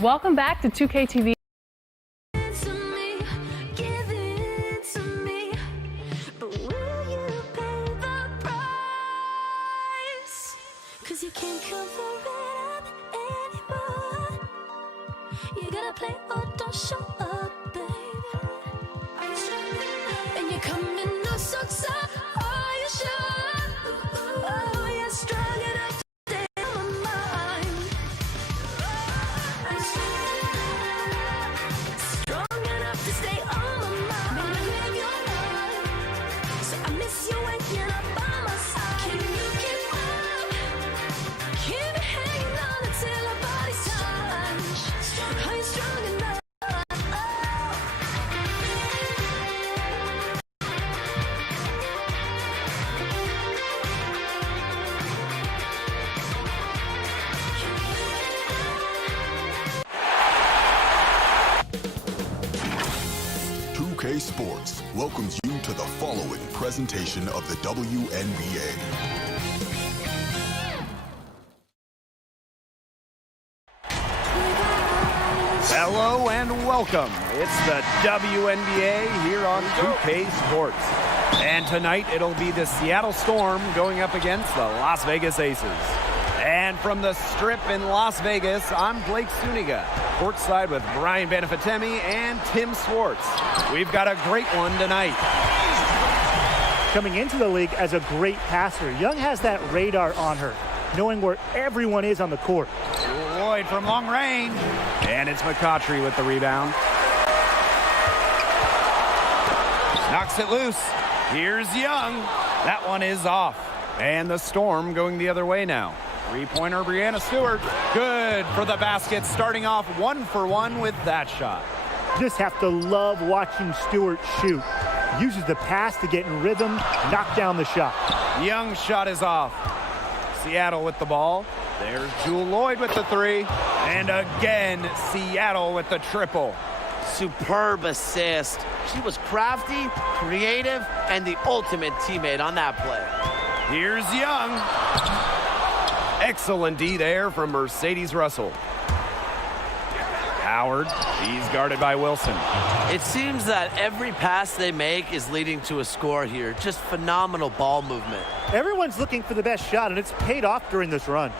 Welcome back to 2K TV. You can't cover it up anymore. You gotta play or don't show up, baby. And you're coming up so tough. Are you sure? Oh, you're strong enough to stay on my mind. Strong enough to stay on my mind. Maybe you're right. So I miss you when you're not by my side. Can you keep up? Keep hanging on until our bodies touch. Are you strong enough? 2K Sports welcomes you to the following presentation of the WNBA. Hello and welcome. It's the WNBA here on 2K Sports. And tonight it'll be the Seattle Storm going up against the Las Vegas Aces. And from the Strip in Las Vegas, I'm Blake Suniga, courtside with Brian Banafitemi and Tim Swartz. We've got a great one tonight. Coming into the league as a great passer, Young has that radar on her, knowing where everyone is on the court. Lloyd from long range. And it's McCautry with the rebound. Knocks it loose. Here's Young. That one is off. And the Storm going the other way now. Three-pointer Breanna Stewart. Good for the basket, starting off 1 for 1 with that shot. Just have to love watching Stewart shoot. Uses the pass to get in rhythm, knock down the shot. Young's shot is off. Seattle with the ball. There's Jewel Lloyd with the three. And again, Seattle with the triple. Superb assist. She was crafty, creative, and the ultimate teammate on that play. Here's Young. Excellent D there from Mercedes Russell. Howard, he's guarded by Wilson. It seems that every pass they make is leading to a score here. Just phenomenal ball movement. Everyone's looking for the best shot, and it's paid off during this run.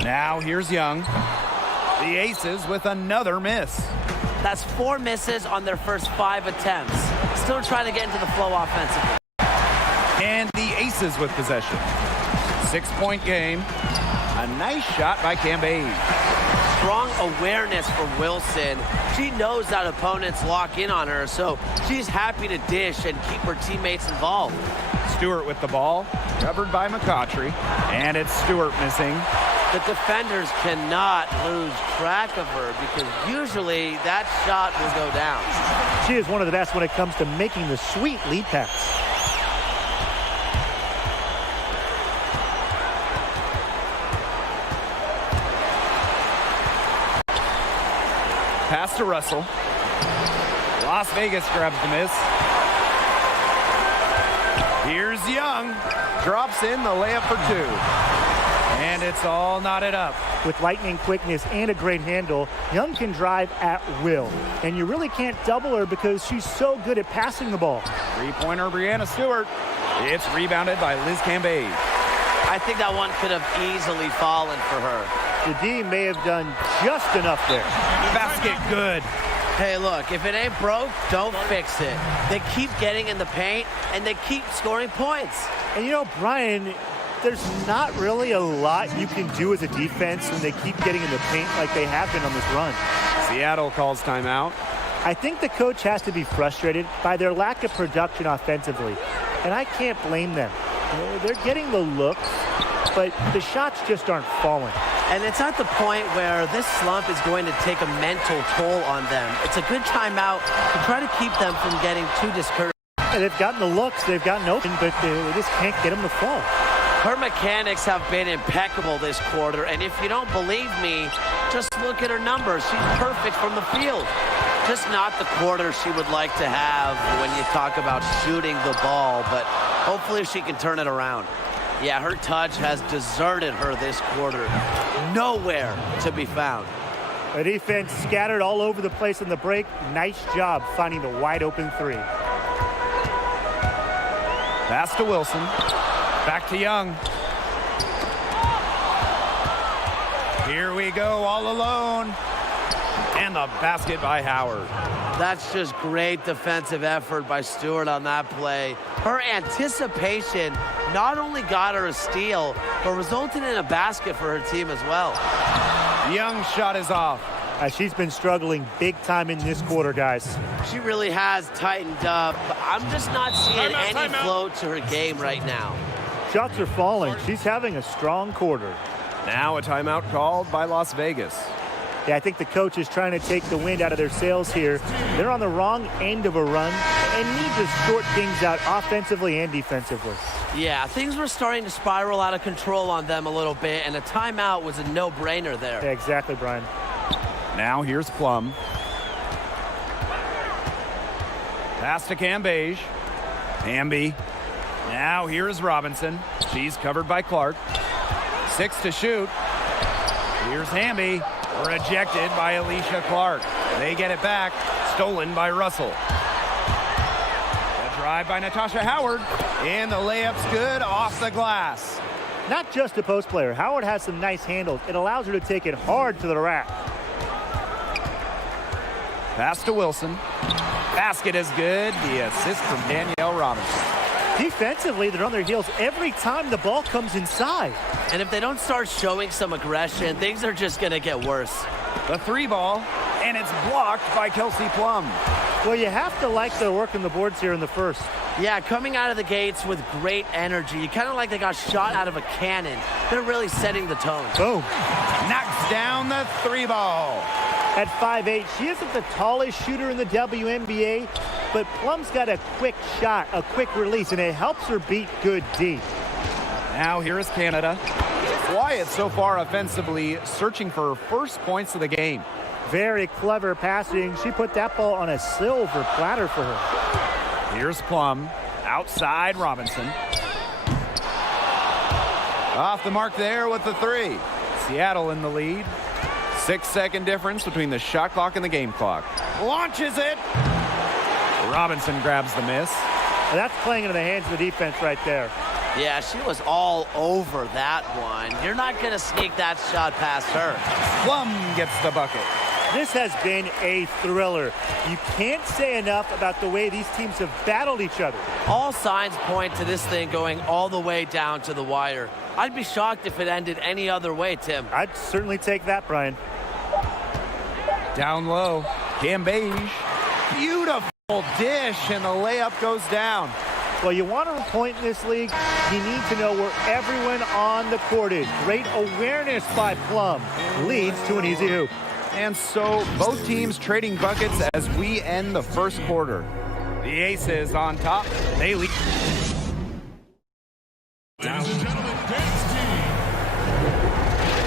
Now here's Young. The Aces with another miss. That's 4 misses on their first 5 attempts. Still trying to get into the flow offensively. And the Aces with possession. 6-point game. A nice shot by Cambage. Strong awareness from Wilson. She knows that opponents lock in on her, so she's happy to dish and keep her teammates involved. Stewart with the ball, covered by McCautry, and it's Stewart missing. The defenders cannot lose track of her because usually that shot will go down. She is one of the best when it comes to making the sweet lead pass. Pass to Russell. Las Vegas grabs the miss. Here's Young. Drops in the layup for 2. And it's all knotted up. With lightning quickness and a great handle, Young can drive at will. And you really can't double her because she's so good at passing the ball. Three-pointer Breanna Stewart. It's rebounded by Liz Cambage. I think that one could have easily fallen for her. The D may have done just enough there. Basket good. Hey, look, if it ain't broke, don't fix it. They keep getting in the paint, and they keep scoring points. And you know, Brian, there's not really a lot you can do as a defense when they keep getting in the paint like they have been on this run. Seattle calls timeout. I think the coach has to be frustrated by their lack of production offensively, and I can't blame them. They're getting the looks, but the shots just aren't falling. And it's at the point where this slump is going to take a mental toll on them. It's a good timeout to try to keep them from getting too discouraged. And they've gotten the looks, they've gotten open, but they just can't get them to fall. Her mechanics have been impeccable this quarter, and if you don't believe me, just look at her numbers. She's perfect from the field. Just not the quarter she would like to have when you talk about shooting the ball, but hopefully she can turn it around. Yeah, her touch has deserted her this quarter. Nowhere to be found. The defense scattered all over the place in the break. Nice job finding the wide open three. Pass to Wilson. Back to Young. Here we go, all alone. And the basket by Howard. That's just great defensive effort by Stewart on that play. Her anticipation not only got her a steal, but resulted in a basket for her team as well. Young's shot is off. She's been struggling big time in this quarter, guys. She really has tightened up. I'm just not seeing any flow to her game right now. Shots are falling. She's having a strong quarter. Now a timeout called by Las Vegas. Yeah, I think the coach is trying to take the wind out of their sails here. They're on the wrong end of a run and need to sort things out offensively and defensively. Yeah, things were starting to spiral out of control on them a little bit, and a timeout was a no-brainer there. Yeah, exactly, Brian. Now here's Plum. Pass to Cambage. Hamby. Now here's Robinson. She's covered by Clark. 6 to shoot. Here's Hamby. Rejected by Alicia Clark. They get it back. Stolen by Russell. A drive by Natasha Howard. And the layup's good off the glass. Not just a post player. Howard has some nice handles. It allows her to take it hard to the rack. Pass to Wilson. Basket is good. The assist from Danielle Robinson. Defensively, they're on their heels every time the ball comes inside. And if they don't start showing some aggression, things are just going to get worse. The three ball, and it's blocked by Kelsey Plum. Well, you have to like their work on the boards here in the first. Yeah, coming out of the gates with great energy. Kind of like they got shot out of a cannon. They're really setting the tone. Boom. Knocks down the three ball. At 5'8", she isn't the tallest shooter in the WNBA, but Plum's got a quick shot, a quick release, and it helps her beat good D. Now here is Canada. Quiet so far offensively, searching for her first points of the game. Very clever passing. She put that ball on a silver platter for her. Here's Plum. Outside Robinson. Off the mark there with the three. Seattle in the lead. 6-second difference between the shot clock and the game clock. Launches it. Robinson grabs the miss. That's playing into the hands of the defense right there. Yeah, she was all over that one. You're not going to sneak that shot past her. Plum gets the bucket. This has been a thriller. You can't say enough about the way these teams have battled each other. All signs point to this thing going all the way down to the wire. I'd be shocked if it ended any other way, Tim. I'd certainly take that, Brian. Down low. Cambage. Beautiful dish, and the layup goes down. Well, you want to point in this league, you need to know where everyone on the court is. Great awareness by Plum leads to an easy hoop. And so both teams trading buckets as we end the first quarter. The Aces on top. They lead.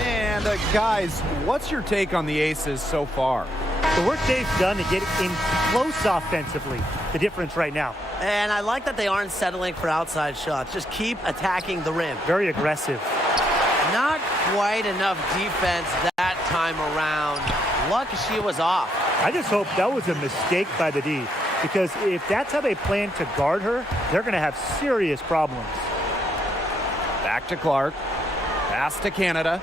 And guys, what's your take on the Aces so far? The work they've done to get in close offensively, the difference right now. And I like that they aren't settling for outside shots. Just keep attacking the rim. Very aggressive. Not quite enough defense that time around. Lucky she was off. I just hope that was a mistake by the D, because if that's how they plan to guard her, they're going to have serious problems. Back to Clark. Pass to Canada.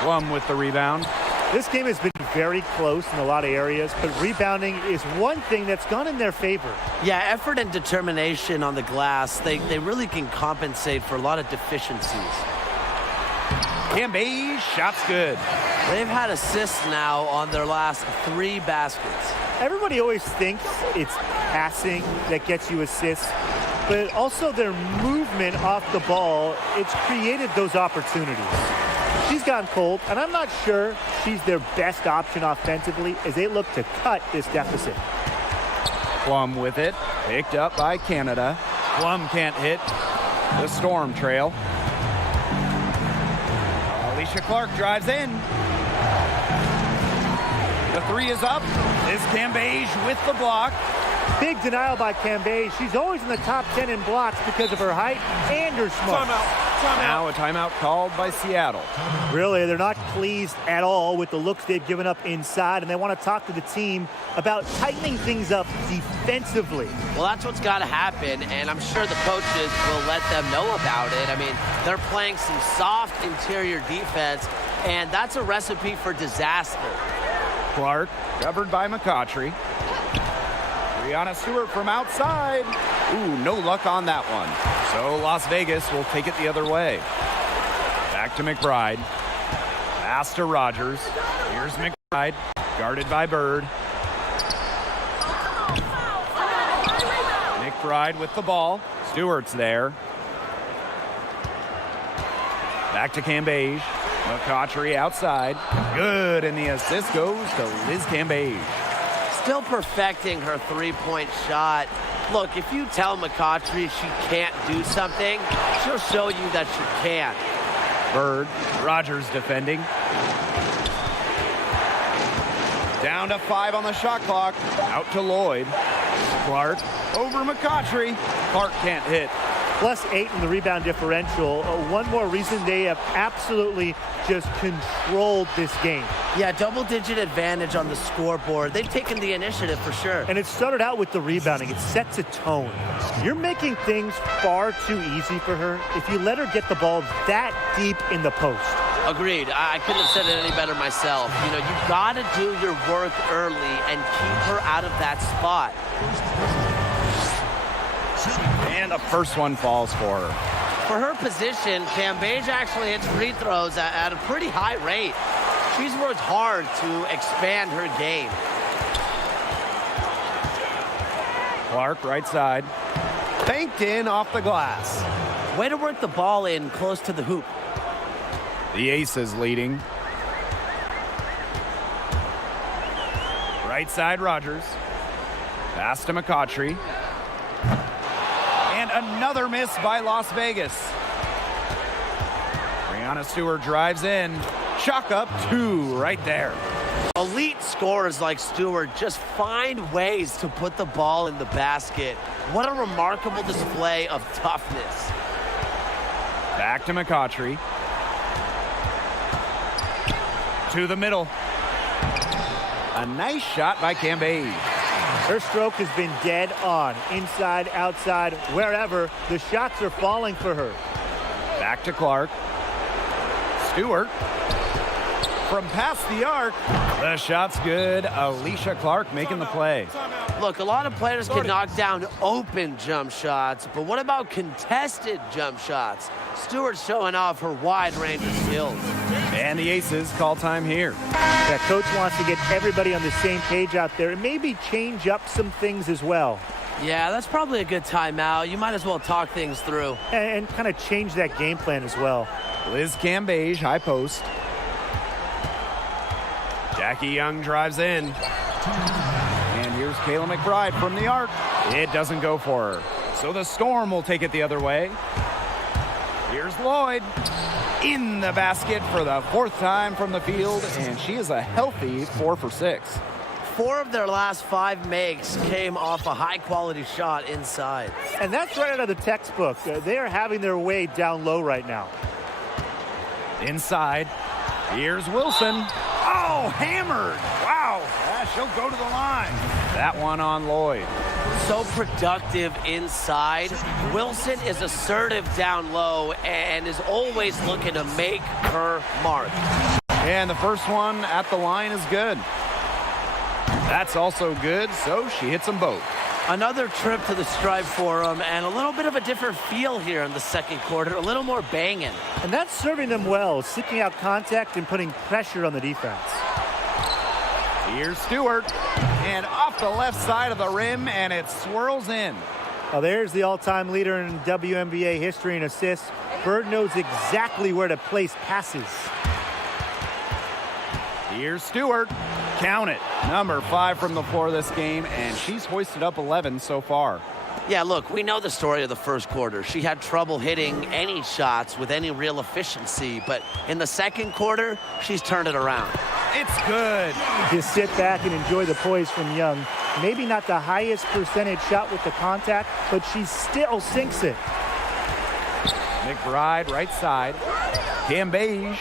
Plum with the rebound. This game has been very close in a lot of areas, but rebounding is one thing that's gone in their favor. Yeah, effort and determination on the glass, they really can compensate for a lot of deficiencies. Cambage, shot's good. They've had assists now on their last 3 baskets. Everybody always thinks it's passing that gets you assists, but also their movement off the ball, it's created those opportunities. She's gone cold, and I'm not sure she's their best option offensively as they look to cut this deficit. Plum with it, picked up by Canada. Plum can't hit. The Storm trail. Alicia Clark drives in. The three is up. Is Cambage with the block. Big denial by Cambage. She's always in the top 10 in blocks because of her height and her smarts. Now a timeout called by Seattle. Really, they're not pleased at all with the looks they've given up inside, and they want to talk to the team about tightening things up defensively. Well, that's what's got to happen, and I'm sure the coaches will let them know about it. I mean, they're playing some soft interior defense, and that's a recipe for disaster. Clark covered by McCautry. Brianna Stewart from outside. Ooh, no luck on that one. So Las Vegas will take it the other way. Back to McBride. Pass to Rogers. Here's McBride, guarded by Bird. McBride with the ball. Stewart's there. Back to Cambage. McCautry outside. Good, and the assist goes to Liz Cambage. Still perfecting her three-point shot. Look, if you tell McCautry she can't do something, she'll show you that she can. Bird, Rogers defending. Down to 5 on the shot clock. Out to Lloyd. Clark over McCautry. Clark can't hit. +8 in the rebound differential. One more reason they have absolutely just controlled this game. Yeah, double-digit advantage on the scoreboard. They've taken the initiative for sure. And it started out with the rebounding. It sets a tone. You're making things far too easy for her if you let her get the ball that deep in the post. Agreed. I couldn't have said it any better myself. You know, you got to do your work early and keep her out of that spot. And the first one falls for her. For her position, Cambage actually hits free throws at a pretty high rate. She's worked hard to expand her game. Clark right side. Banked in off the glass. Way to work the ball in close to the hoop. The Aces leading. Right side Rogers. Pass to McCautry. And another miss by Las Vegas. Brianna Stewart drives in. Chalk up 2 right there. Elite scorers like Stewart just find ways to put the ball in the basket. What a remarkable display of toughness. Back to McCautry. To the middle. A nice shot by Cambage. Her stroke has been dead on. Inside, outside, wherever. The shots are falling for her. Back to Clark. Stewart. From past the arc. The shot's good. Alicia Clark making the play. Look, a lot of players can knock down open jump shots, but what about contested jump shots? Stewart's showing off her wide range of skills. And the Aces call time here. Yeah, coach wants to get everybody on the same page out there and maybe change up some things as well. Yeah, that's probably a good timeout. You might as well talk things through. And kind of change that game plan as well. Liz Cambage, high post. Jackie Young drives in. And here's Kayla McBride from the arc. It doesn't go for her. So the Storm will take it the other way. Here's Lloyd. In the basket for the 4th time from the field. And she is a healthy 4 for 6. 4 of their last 5 makes came off a high-quality shot inside. And that's right out of the textbook. They are having their way down low right now. Inside. Here's Wilson. Oh, hammered. Wow. Yeah, she'll go to the line. That one on Lloyd. So productive inside. Wilson is assertive down low and is always looking to make her mark. And the first one at the line is good. That's also good, so she hits them both. Another trip to the Stripe Forum and a little bit of a different feel here in the second quarter, a little more banging. And that's serving them well, seeking out contact and putting pressure on the defense. Here's Stewart, and off the left side of the rim, and it swirls in. Well, there's the all-time leader in WNBA history in assists. Bird knows exactly where to place passes. Here's Stewart. Count it. Number 5 from the floor this game, and she's hoisted up 11 so far. Yeah, look, we know the story of the first quarter. She had trouble hitting any shots with any real efficiency, but in the second quarter, she's turned it around. It's good. Just sit back and enjoy the poise from Young. Maybe not the highest percentage shot with the contact, but she still sinks it. McBride, right side. Cambage.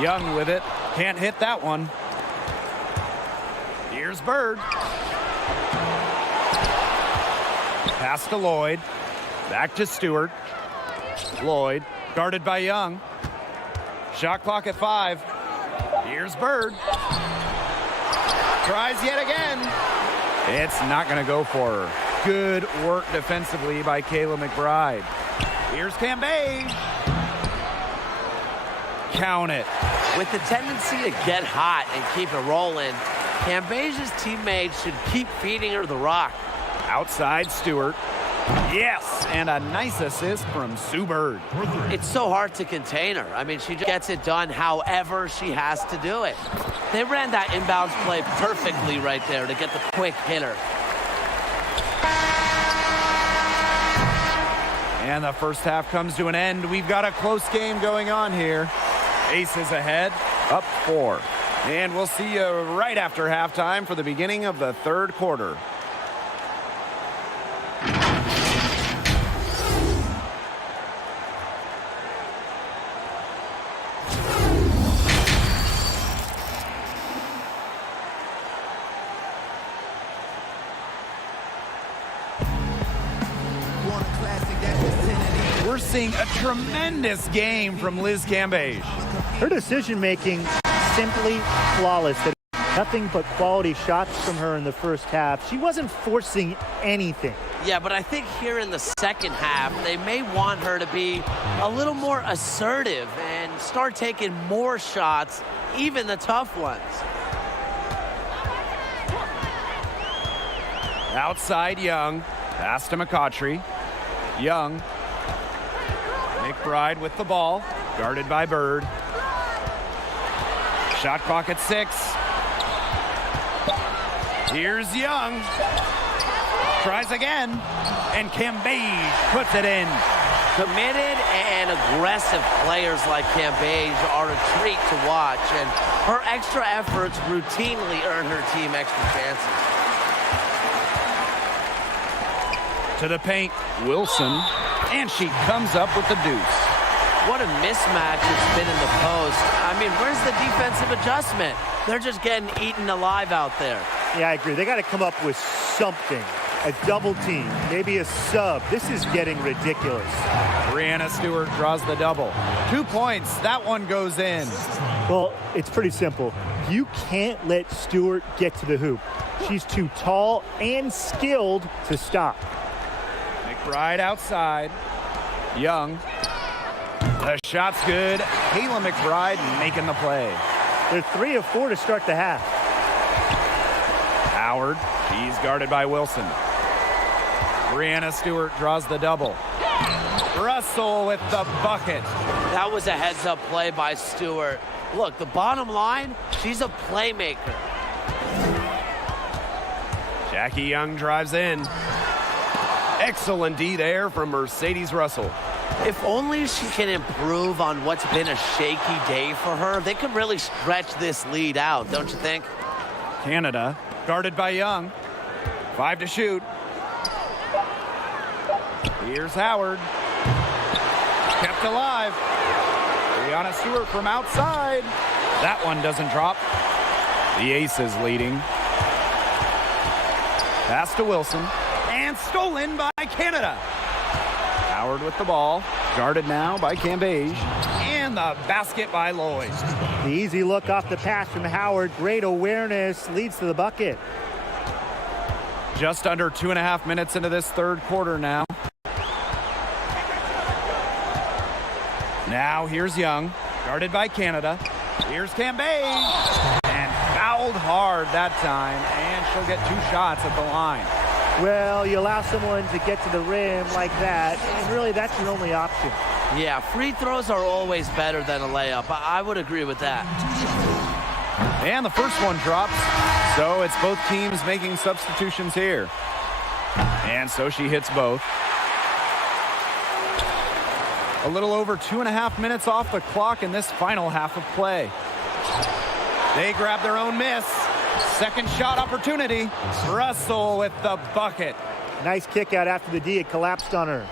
Young with it. Can't hit that one. Here's Bird. Pass to Lloyd. Back to Stewart. Lloyd, guarded by Young. Shot clock at 5. Here's Bird. Tries yet again. It's not going to go for her. Good work defensively by Kayla McBride. Here's Cambage. Count it. With the tendency to get hot and keep it rolling, Cambage's teammates should keep feeding her the rock. Outside Stewart. Yes, and a nice assist from Sue Bird. It's so hard to contain her. I mean, she just gets it done however she has to do it. They ran that inbounds play perfectly right there to get the quick hitter. And the first half comes to an end. We've got a close game going on here. Aces ahead, up 4. And we'll see you right after halftime for the beginning of the third quarter. We're seeing a tremendous game from Liz Cambage. Her decision-making simply flawless. Nothing but quality shots from her in the first half. She wasn't forcing anything. Yeah, but I think here in the second half, they may want her to be a little more assertive and start taking more shots, even the tough ones. Outside Young, pass to McCautry. Young. McBride with the ball, guarded by Bird. Shot clock at 6. Here's Young. Tries again, and Cambage puts it in. Committed and aggressive players like Cambage are a treat to watch, and her extra efforts routinely earn her team extra chances. To the paint, Wilson, and she comes up with the deuce. What a mismatch it's been in the post. I mean, where's the defensive adjustment? They're just getting eaten alive out there. Yeah, I agree. They got to come up with something. A double team, maybe a sub. This is getting ridiculous. Brianna Stewart draws the double. 2 points. That one goes in. Well, it's pretty simple. You can't let Stewart get to the hoop. She's too tall and skilled to stop. McBride outside. Young. The shot's good. Kayla McBride making the play. They're 3 of 4 to start the half. Howard. He's guarded by Wilson. Brianna Stewart draws the double. Russell with the bucket. That was a heads-up play by Stewart. Look, the bottom line, she's a playmaker. Jackie Young drives in. Excellent D there from Mercedes Russell. If only she can improve on what's been a shaky day for her, they could really stretch this lead out, don't you think? Canada, guarded by Young. 5 to shoot. Here's Howard. Kept alive. Brianna Stewart from outside. That one doesn't drop. The Aces leading. Pass to Wilson. And stolen by Canada. Howard with the ball. Guarded now by Cambage. And the basket by Lloyd. The easy look off the pass from Howard. Great awareness. Leads to the bucket. Just under 2.5 minutes into this third quarter now. Now here's Young. Guarded by Canada. Here's Cambage. And fouled hard that time. And she'll get 2 shots at the line. Well, you allow someone to get to the rim like that, and really that's your only option. Yeah, free throws are always better than a layup. I would agree with that. And the first one drops, so it's both teams making substitutions here. And so she hits both. A little over 2.5 minutes off the clock in this final half of play. They grab their own miss. Second shot opportunity. Russell with the bucket. Nice kick out after the D. It collapsed on her.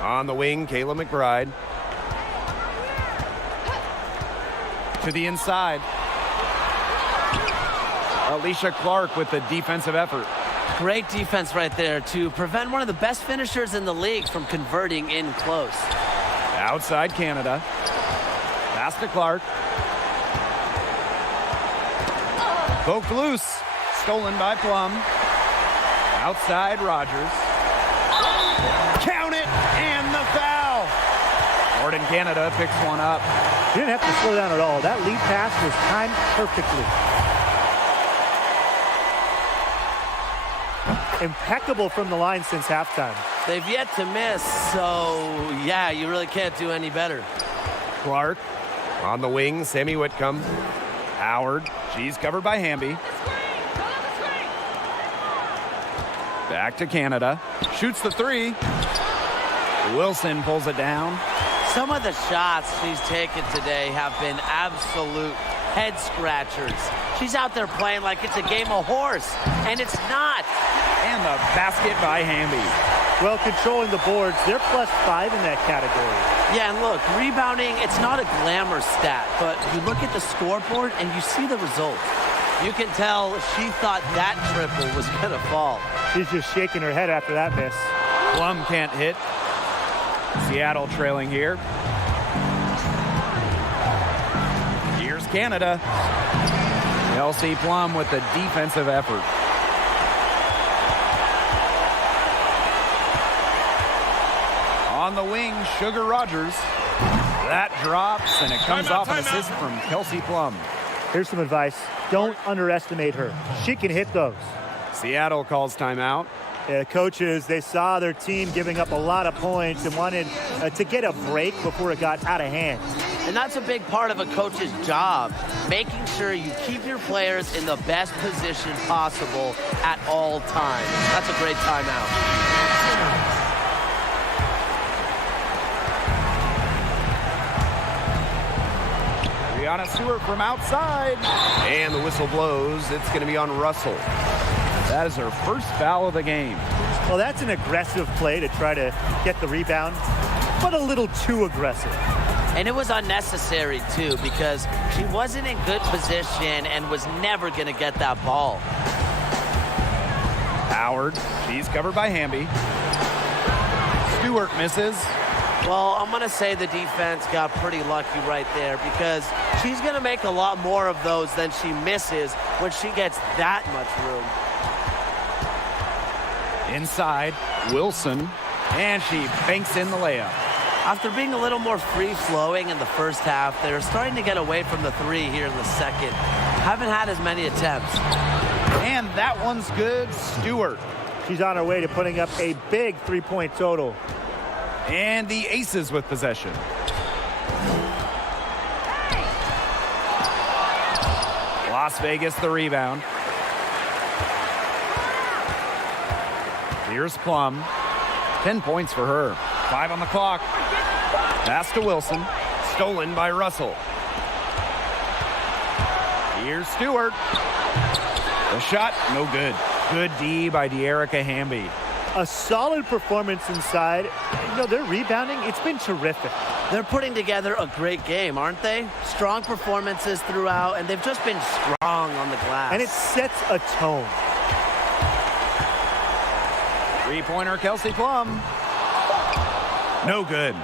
On the wing, Kayla McBride. To the inside. Alicia Clark with the defensive effort. Great defense right there to prevent one of the best finishers in the league from converting in close. Outside Canada. Pass to Clark. Poked loose. Stolen by Plum. Outside Rogers. Count it, and the foul. Northern Canada picks one up. She didn't have to slow down at all. That lead pass was timed perfectly. Impeccable from the line since halftime. They've yet to miss, so yeah, you really can't do any better. Clark on the wing, Sammy Whitcomb. Howard, she's covered by Hamby. Back to Canada. Shoots the three. Wilson pulls it down. Some of the shots she's taken today have been absolute head scratchers. She's out there playing like it's a game of horse, and it's not. And the basket by Hamby. Well, controlling the boards, they're +5 in that category. Yeah, and look, rebounding, it's not a glamour stat, but you look at the scoreboard and you see the result. You can tell she thought that triple was going to fall. She's just shaking her head after that miss. Plum can't hit. Seattle trailing here. Here's Canada. Kelsey Plum with the defensive effort. On the wing, Sugar Rogers. That drops, and it comes off an assist from Kelsey Plum. Here's some advice. Don't underestimate her. She can hit those. Seattle calls timeout. Coaches, they saw their team giving up a lot of points and wanted to get a break before it got out of hand. And that's a big part of a coach's job, making sure you keep your players in the best position possible at all times. That's a great timeout. Brianna Stewart from outside. And the whistle blows. It's going to be on Russell. That is her first foul of the game. Well, that's an aggressive play to try to get the rebound, but a little too aggressive. And it was unnecessary, too, because she wasn't in good position and was never going to get that ball. Howard, she's covered by Hamby. Stewart misses. Well, I'm going to say the defense got pretty lucky right there because she's going to make a lot more of those than she misses when she gets that much room. Inside, Wilson, and she banks in the layup. After being a little more free-flowing in the first half, they're starting to get away from the three here in the second. Haven't had as many attempts. And that one's good. Stewart. She's on her way to putting up a big three-point total. And the Aces with possession. Las Vegas the rebound. Here's Plum. 10 points for her. 5 on the clock. Pass to Wilson. Stolen by Russell. Here's Stewart. The shot, no good. Good D by De'Erica Hamby. A solid performance inside. You know, their rebounding, it's been terrific. They're putting together a great game, aren't they? Strong performances throughout, and they've just been strong on the glass. And it sets a tone. Three-pointer, Kelsey Plum. No good.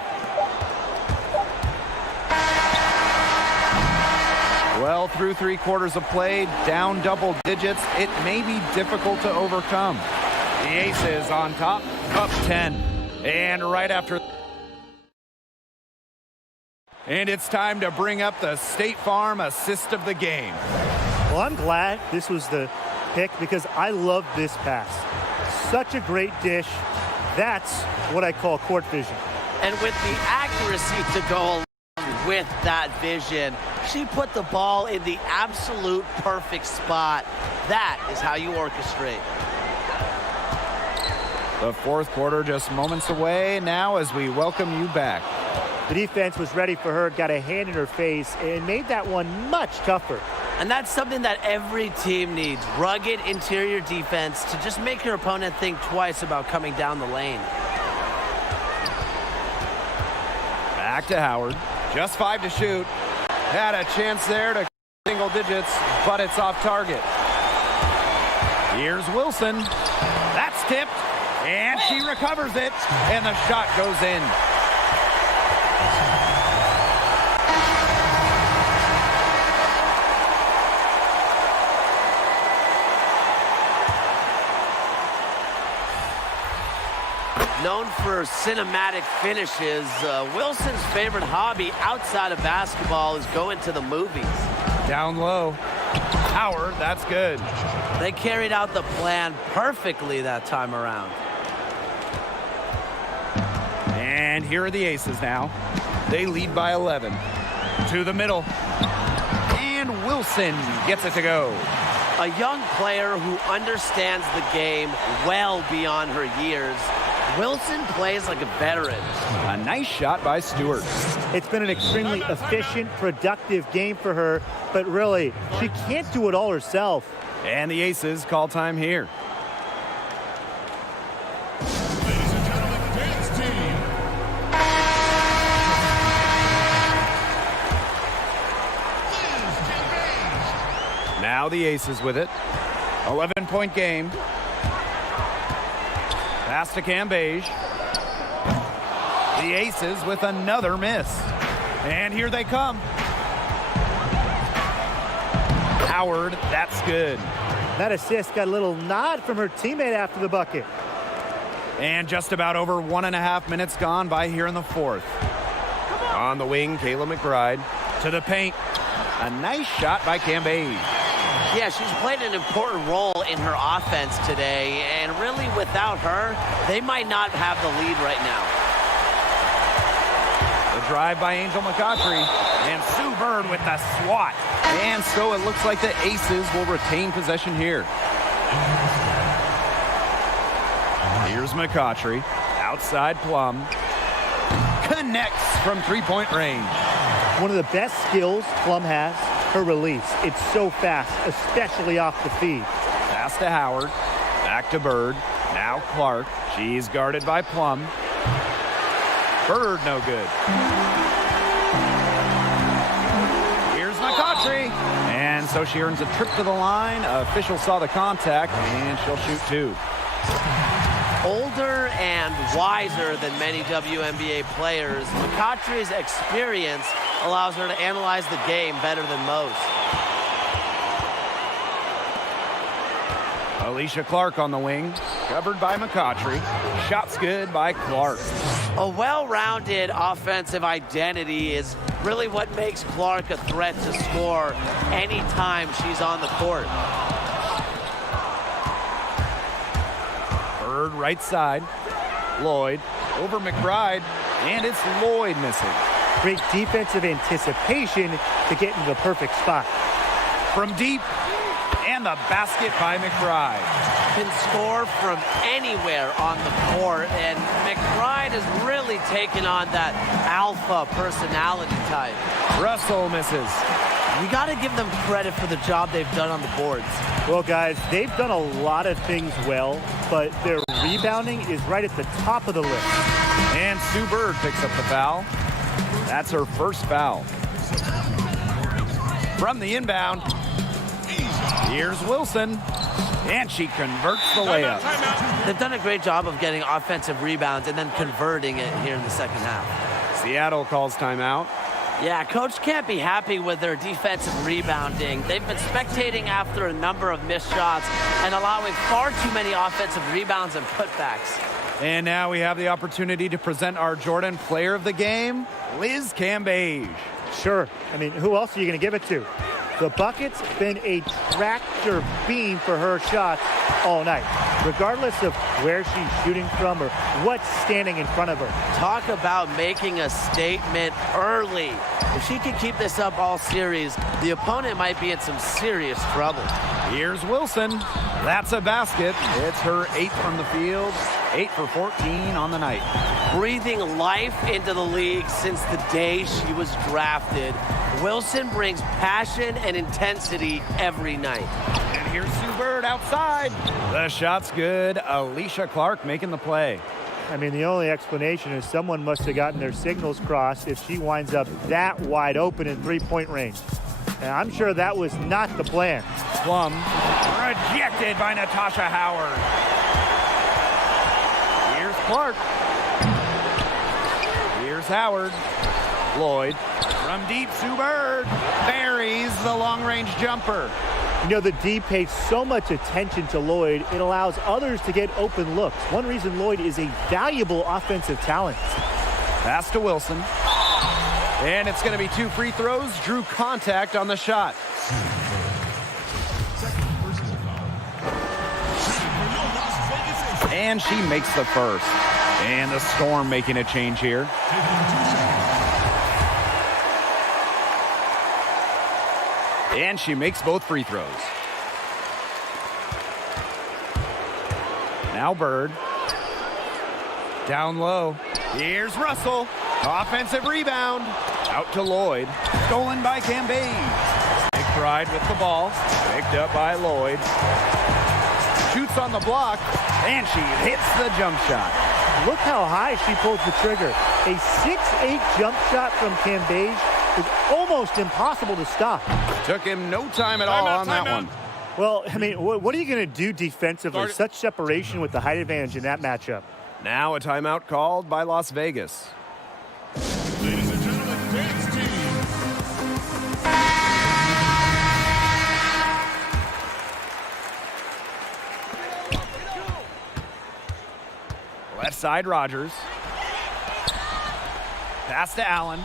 Well, through 3 quarters of play, down double digits, it may be difficult to overcome. The Aces on top, up 10. And right after... And it's time to bring up the State Farm assist of the game. Well, I'm glad this was the pick because I love this pass. Such a great dish. That's what I call court vision. And with the accuracy to go along with that vision, she put the ball in the absolute perfect spot. That is how you orchestrate. The fourth quarter just moments away now as we welcome you back. The defense was ready for her, got a hand in her face, and made that one much tougher. And that's something that every team needs. Rugged interior defense to just make your opponent think twice about coming down the lane. Back to Howard. Just 5 to shoot. Had a chance there to single digits, but it's off target. Here's Wilson. That's tipped, and she recovers it, and the shot goes in. Known for cinematic finishes, Wilson's favorite hobby outside of basketball is going to the movies. Down low. Howard, that's good. They carried out the plan perfectly that time around. And here are the Aces now. They lead by 11. To the middle. And Wilson gets it to go. A young player who understands the game well beyond her years. Wilson plays like a veteran. A nice shot by Stewart. It's been an extremely efficient, productive game for her, but really, she can't do it all herself. And the Aces call time here. Ladies and gentlemen, dance team. Now the Aces with it. 11-point game. Pass to Cambage. The Aces with another miss. And here they come. Howard, that's good. That assist got a little nod from her teammate after the bucket. And just about over 1.5 minutes gone by here in the fourth. On the wing, Kayla McBride to the paint. A nice shot by Cambage. Yeah, she's played an important role in her offense today, and really without her, they might not have the lead right now. The drive by Angel McCautry, and Sue Bird with the swat. And so it looks like the Aces will retain possession here. Here's McCautry, outside Plum. Connects from three-point range. One of the best skills Plum has, her release. It's so fast, especially off the feed. Pass to Howard. Back to Bird. Now Clark. She's guarded by Plum. Bird no good. Here's McCautry. And so she earns a trip to the line. Official saw the contact, and she'll shoot two. Older and wiser than many WNBA players, McCautry's experience allows her to analyze the game better than most. Alicia Clark on the wing, covered by McCautry. Shots good by Clark. A well-rounded offensive identity is really what makes Clark a threat to score anytime she's on the court. Bird right side. Lloyd over McBride, and it's Lloyd missing. Great defensive anticipation to get into the perfect spot. From deep, and the basket by McBride. Can score from anywhere on the court, and McBride has really taken on that alpha personality type. Russell misses. You got to give them credit for the job they've done on the boards. Well, guys, they've done a lot of things well, but their rebounding is right at the top of the list. And Sue Bird picks up the foul. That's her first foul. From the inbound, here's Wilson, and she converts the layup. They've done a great job of getting offensive rebounds and then converting it here in the second half. Seattle calls timeout. Yeah, coach can't be happy with their defensive rebounding. They've been spectating after a number of missed shots and allowing far too many offensive rebounds and putbacks. And now we have the opportunity to present our Jordan Player of the Game, Liz Cambage. Sure. I mean, who else are you going to give it to? The bucket's been a tractor beam for her shots all night, regardless of where she's shooting from or what's standing in front of her. Talk about making a statement early. If she can keep this up all series, the opponent might be in some serious trouble. Here's Wilson. That's a basket. It's her 8th from the field, 8 for 14 on the night. breathing life into the league since the day she was drafted. Wilson brings passion and intensity every night. And here's Sue Bird outside. The shot's good. Alicia Clark making the play. I mean, the only explanation is someone must have gotten their signals crossed if she winds up that wide open in three-point range. And I'm sure that was not the plan. Plum rejected by Natasha Howard. Here's Clark. Here's Howard. Lloyd from deep. Sue Bird buries the long-range jumper. You know, the D pays so much attention to Lloyd, it allows others to get open looks. One reason Lloyd is a valuable offensive talent. Pass to Wilson. And it's going to be 2 free throws. Drew contact on the shot. And she makes the first. And the Storm making a change here. And she makes both free throws. Now Bird. Down low. Here's Russell. Offensive rebound. Out to Lloyd. Stolen by Cambage. McBride with the ball. Picked up by Lloyd. Shoots on the block. And she hits the jump shot. Look how high she pulls the trigger. A 6'8" jump shot from Cambage is almost impossible to stop. Took him no time at all on that one. Well, I mean, what are you going to do defensively? Such separation with the height advantage in that matchup. Now a timeout called by Las Vegas. Ladies and gentlemen, dance team. Left side, Rogers. Pass to Allen.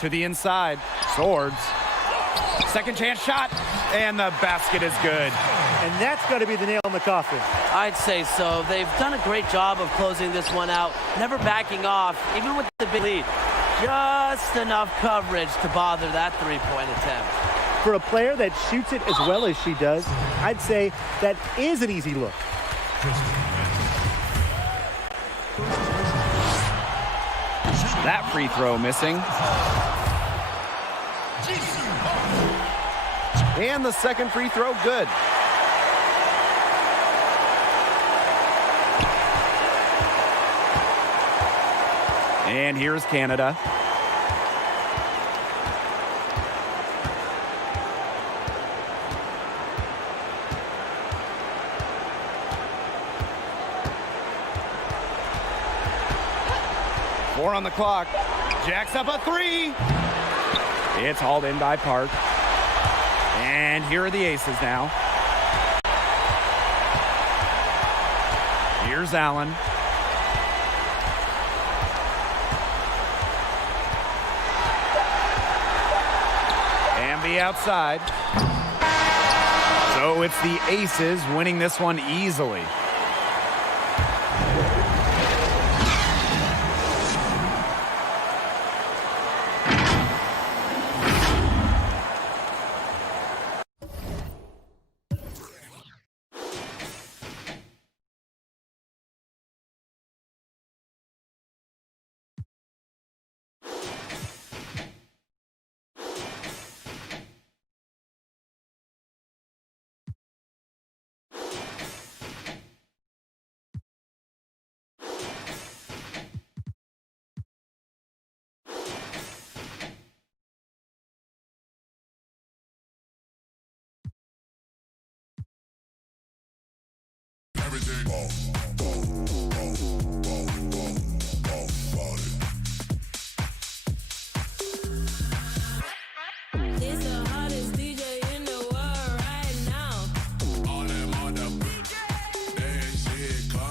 To the inside. Swords. Second chance shot. And the basket is good. And that's got to be the nail in the coffin. I'd say so. They've done a great job of closing this one out, never backing off, even with the big lead. Just enough coverage to bother that three-point attempt. For a player that shoots it as well as she does, I'd say that is an easy look. That free throw missing. And the second free throw good. And here's Canada. Four on the clock. Jacks up a three. It's hauled in by Park. And here are the aces now. Here's Allen. And the outside. So it's the aces winning this one easily. Everything.